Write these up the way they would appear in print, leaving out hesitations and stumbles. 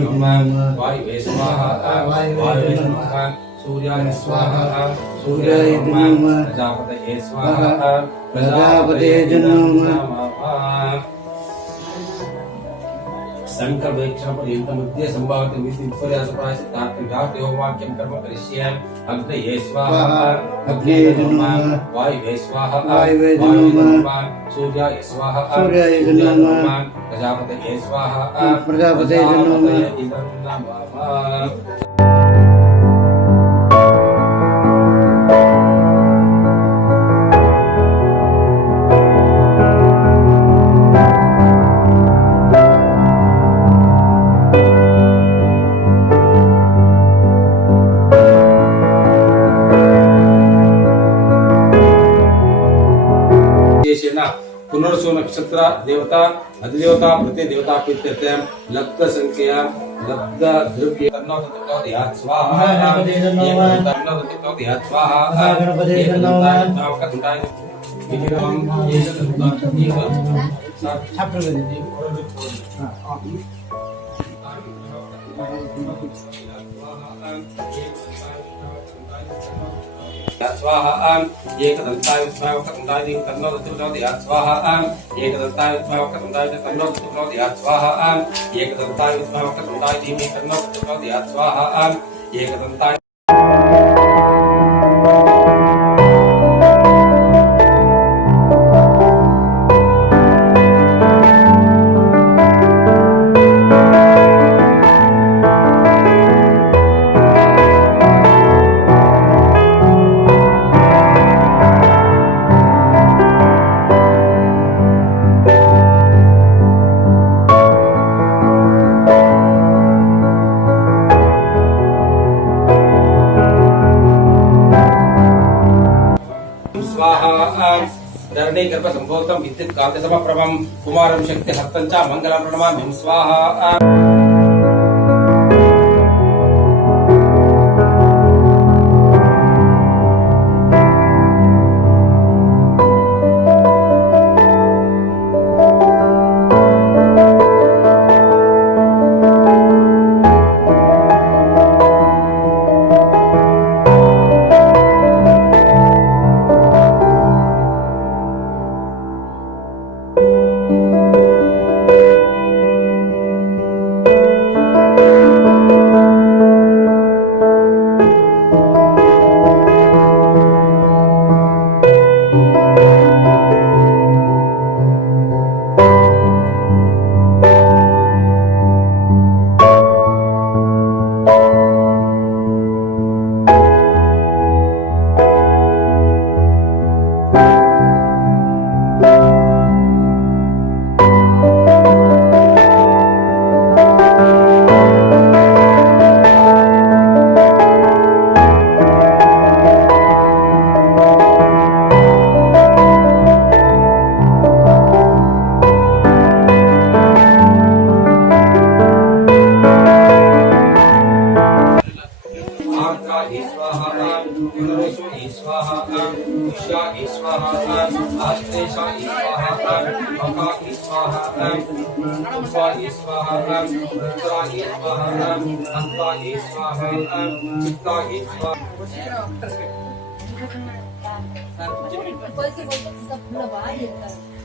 नमः वायुवे स्वाहा वायुवे नमः सूर्याय स्वाहा सूर्याय नमः प्रजापतये स्वाहा प्रजापतये नमः संकल्प इच्छा पर्यंत मध्ये संभावित विधि विपर्यास प्रायश्चित्तार्थं व्याप्यो वाक्यं कर्म करिष्ये अग्नये स्वाहा अग्नये नमः वायुवे स्वाहा वायुवे नमः सूर्याय स्वाहा सूर्याय नमः प्रजापतये स्वाहा प्रजापतये नमः पुनर्सु नक्षत्र देवता अधिदेवता प्रति देवता प्रीत्यर्थे लब्ध संख्या लब्ध द्रव्य तन्नोदयात् स्वाहा तन्नोदयात् स्वाहा गणपते नमः नावकंडाय विनिरमं स्वाहा एकदंताय स्वाहा तन्नोदयात् स्वाहा एकदंताय स्वाहा तन्नोदयात् स्वाहा एकदंताय स्वाहा तन्नोदयात् स्वाहा एकदंताय धरणी गर्भ संभूतं विद्युत कांति समप्रभं कुमारं शक्ति हस्तं च मंगलं प्रणमामि स्वाहा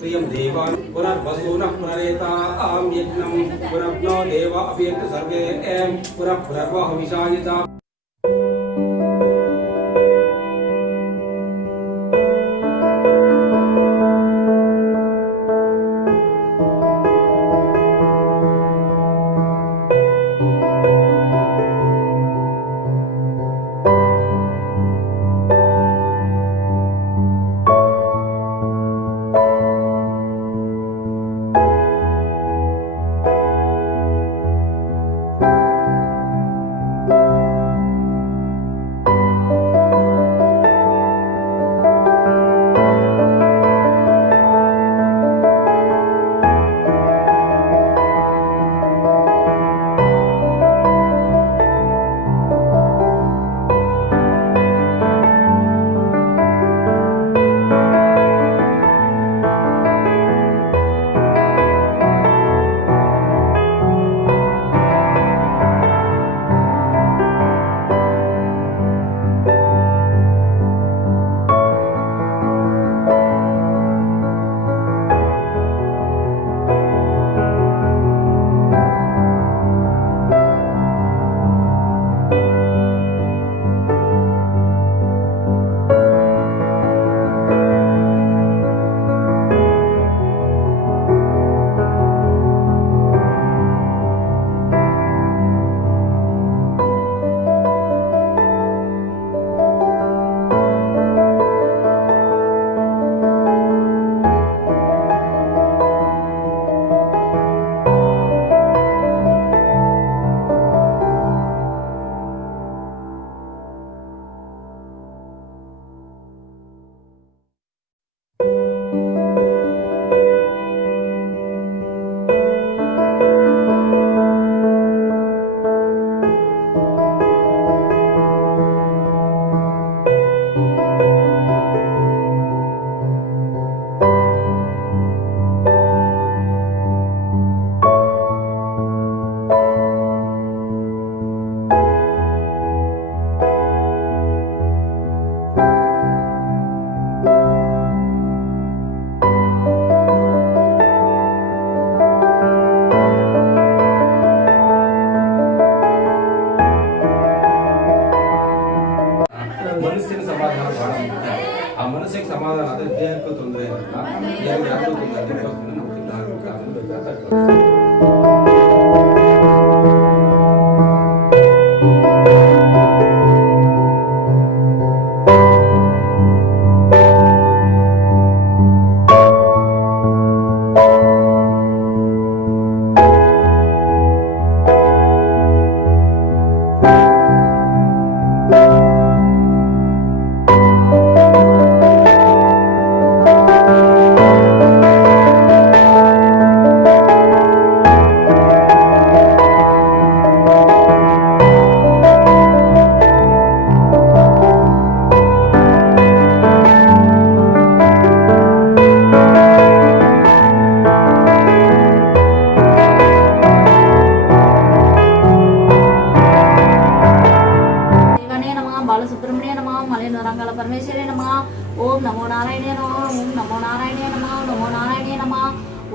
प्रियं देवान् पुनर्वसूनः पुनरेतां यज्ञं पुनर्नो देव अभ्यर्थ सर्वे पुनः पुनर्वहविषायिता ಮನಸ್ಸಿಗೆ ಸಮಾಧಾನ, ಅದೇ ದೇಹಕ್ಕೂ ತೊಂದರೆ ಇರಲ್ಲ, ದೇಹಕ್ಕೆ ಯಾಕೂ ತೊಂದರೆ ಇರಲ್ಲ, ನಮಗೆ ಧಾರ್ಮಿಕ ಅದನ್ನು ಬೇಕಾದ परमेश्वरे नमः। ओम नमो नारायणे नमः। ओम नमो नारायणे नमः। नमो नारायणे नमः।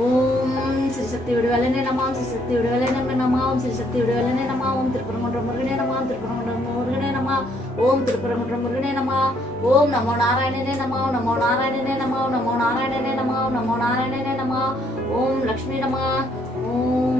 ओम श्री शक्ति विडवलने नमः। श्री शक्ति विडवलने नमः। ओम श्री शक्ति विडवलने नमः। ओम त्रिपुरमुंड्र मुरुगने नमः। त्रिपुरमुंड्र मुरुगने नमः। ओम त्रिपुरमुंड्र मुरुगने नमः। ओम नमो नारायणे नमः। नमो नारायणे नमः। नमो नारायणे नमः। नमो नारायणे नमः। ओम लक्ष्मी नमः। ओम